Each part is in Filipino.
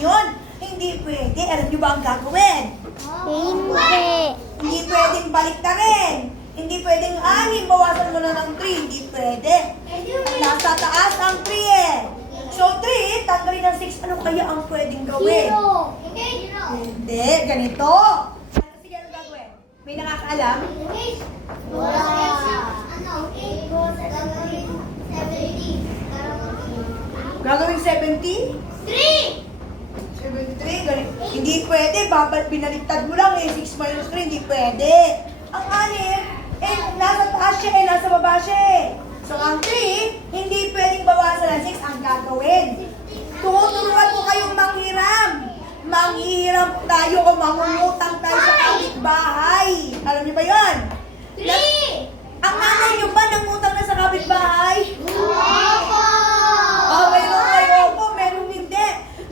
yun. Hindi pwede. Alam niyo ba ang gagawin? Hindi. Hindi pwedeng balik na rin. Hindi pwedeng 6, bawasan mo na ng 3. Hindi pwede. Nasa taas ang 3 eh. So 3, tanggalin ng 6. Ano kaya ang pwedeng gawin? Hindi, ganito. Sige, ano gagawin? May nakakaalam? Gagawin 70? 73, ganito. Hindi pwede. Binaliktad mo lang eh. 6 minus 3, hindi pwede. Ang 6, nasa taas siya nasa baba siya eh. So ang 3, hindi pwedeng bawasan ng 6 ang gagawin. Tuturuan ko kayong manghiram. Manghihiram tayo o mangungutang tayo sa kapitbahay. Alam niyo ba yun? Ang nanay niyo ba nangutang na sa kapitbahay? Mayroon kayo po, meron hindi.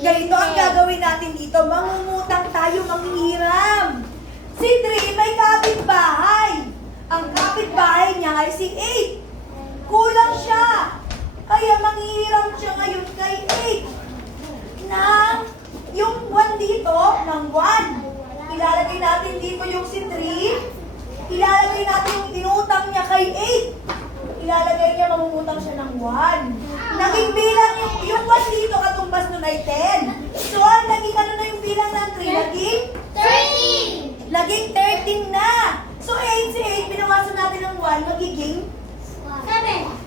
Ganito ang gagawin natin dito. Mangungutang tayo, manghihiram. Si 3 may kapitbahay. Ang kapitbahay niya ay si 8. Kulang siya. Kaya manghihiram siya ngayon kay 8. Na yung 1 dito, ng 1. Ilalagay natin dito yung si 3. Ilalagay natin yung inutang niya kay 8. Ilalagay niya, mamumutang siya ng 1. Naging bilang yung 1 dito, katumbas nun ay 10. So, naging ano na yung bilang ng 3? Naging 13 na. So, 8 si 8, binawasan natin ng 1, magiging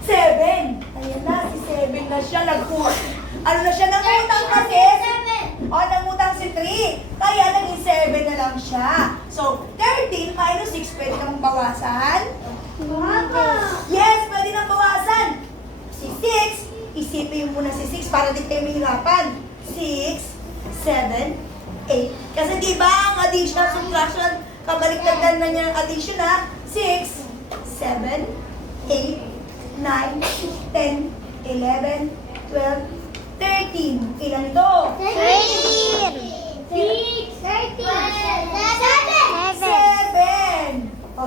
7. Ayan na, si 7 na siya. Ano na siya, nangutang kasi? Nangutang si 3. Kaya naging 7 na lang siya. So, 13 minus 6, pwede namang bawasan? Yes, pwede nang bawasan. Si 6, isipin mo muna si 6 para di kayo mahirapan. 6, 7, 8. Kasi diba ang addition, subtraction, kabaliktad na niya ang addition ha? 6, 7, 8, 9, 10, 11, 12, 13. Ilan ito? 7.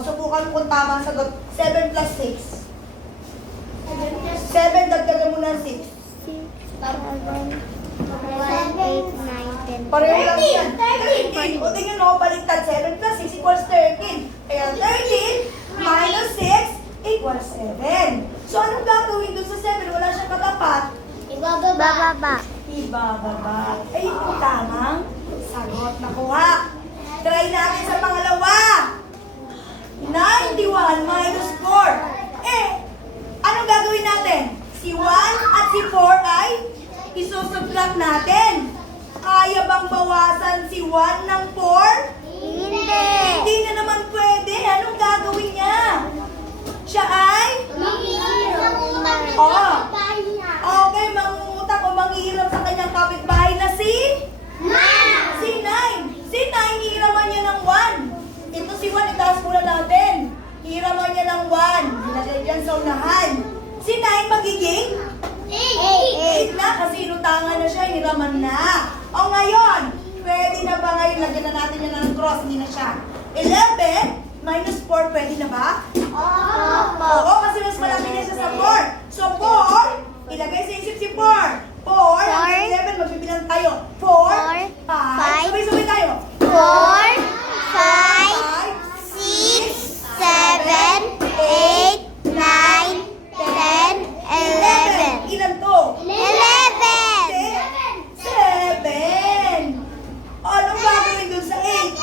Subukan mo kung tama ang sagot. 7 plus 6. 7, dagdagan mo ng 6. 8, 9, 10. Pareho lang yan. 13. O tingnan mo, baliktad. 7 plus 6 equals 13. Kaya 13 minus 6 equals 7. So, anong gagawin doon sa 7? Wala siyang katapat. Bababa. Ibababa. Ay, yung tamang sagot. Nakuha. Try natin sa pangalawa. 91 minus 4. Anong gagawin natin? Si 1 at si 4 ay isusubtract natin. Kaya bang bawasan si 1 ng 4? Hindi. Hindi na naman pwede. Anong gagawin niya? Siya ay? Okay, mangungutang o manghihiram sa kanyang kapitbahay na si 9. Si 9, hihiraman niya ng 1. Ito si 1, itaas muna natin. Hihiraman niya ng 1. Nilagay dyan sa unahan. Si 9 magiging 8 na kasi inutangan na siya, hiraman na. O ngayon, pwede na ba ngayon? Lagyan na natin yan ng cross, hindi na siya. 11 minus 4, pwede na ba? Oo, kasi mas malaki niya siya sa 4. So 4, ilagay sa isip si 4. 4, hanggang 11, magbibilang tayo. 4, 5, sabay-sabay tayo. 4, 5, 6, 7, 8, 9, 10, 11. Ilan to? 11. 7. Anong gagawin dun sa 8?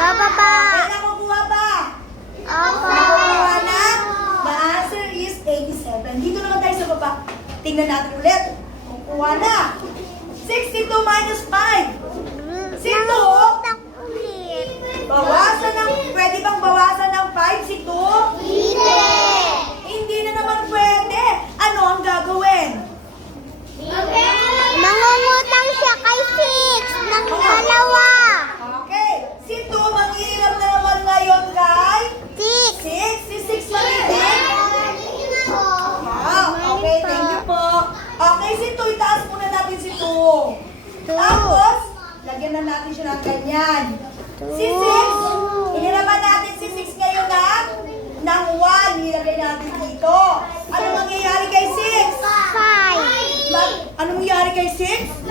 Bababa. Ay, nakukuha ba? Opo. Nakukuha na? The answer is 87. Dito naman tayo sa baba. Tingnan natin ulit. Kukuha na. 62 minus 5. Si 2. Nangutang ulit. Bawasan ng, pwede bang bawasan ng 5 si 2? Hindi. Hindi na naman pwede. Ano ang gagawin? Nangungutang siya kay 6 ng dalawa. Okay. Si 2, manghihirap na naman ngayon kay 6. 6. Si 6 magiging? Wow. Okay, thank you po. Okay, si 2, itaas muna natin si 2. Tapos, lagyan na natin siya ng ganyan. Si 6, iniraman natin si 6 ngayon ng 1. Nilagay natin dito. Ano mangyayari kay 6? 5. Anong mangyayari kay 6?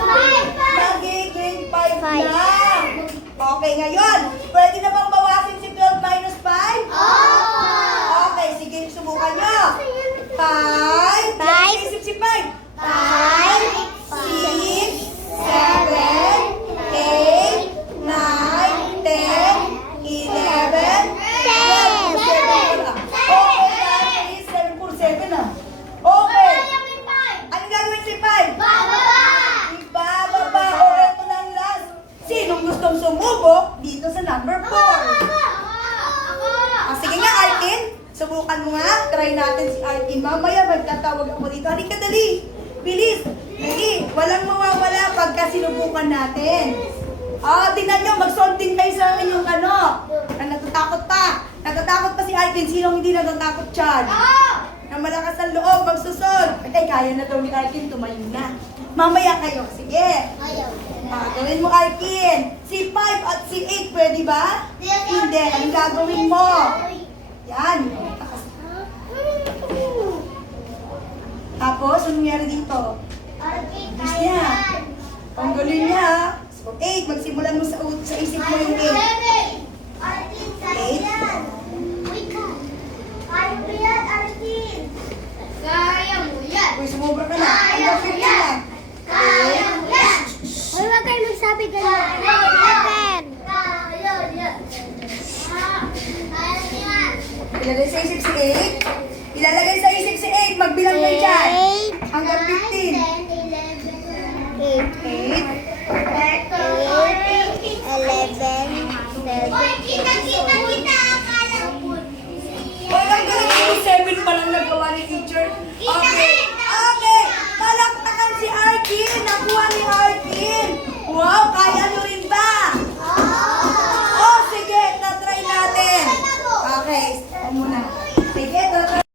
Okay, ngayon, pwede na bang bawasin si 12 minus 5? Okay, sige, subukan nyo. 5. Five. Isip si 5. 5, 6, 7, 8, 9, 10, 11, 12. Okay, guys. 7 for 7 ah. Okay. Anong gagawin si 5? Ibababa. O, eto na ang last. Sinong gustong sumubok dito sa number 4? Sige nga, Arkin. Subukan mo nga. Try natin si Arkin. Mamaya magtatawag ako dito. Halika, dali. Bilis. Dali. Walang mawawala pagka sinubukan natin. Tingnan nyo. Mag-solve din kayo sa inyong ano. Natatakot pa. Natatakot pa si Arkin. Sinong hindi natatakot dyan? Na malakas ang loob. Magsusol. Ay, kaya na daw ni Arkin. Tumayo na. Mamaya kayo. Sige. Gawin mo, Arkin. Si 5 at si 8, pwede ba? Hindi. Anong gagawin mo? Yan. Tapos, anong nangyari dito? Bilis niya. Tanggalin niya. So, 8. Magsimulan mo sa isip mo yung 8. Uy, sumubra ka na. Hanggang 15 lang. Ay, wag kayo magsabi ganyan. Ilalagay sa isip si 8. Ilalagay sa isip si 8. Magbilang kayo dyan. Hanggang 15. 8. Walang galing yung 7 pa lang nagawa ni teacher.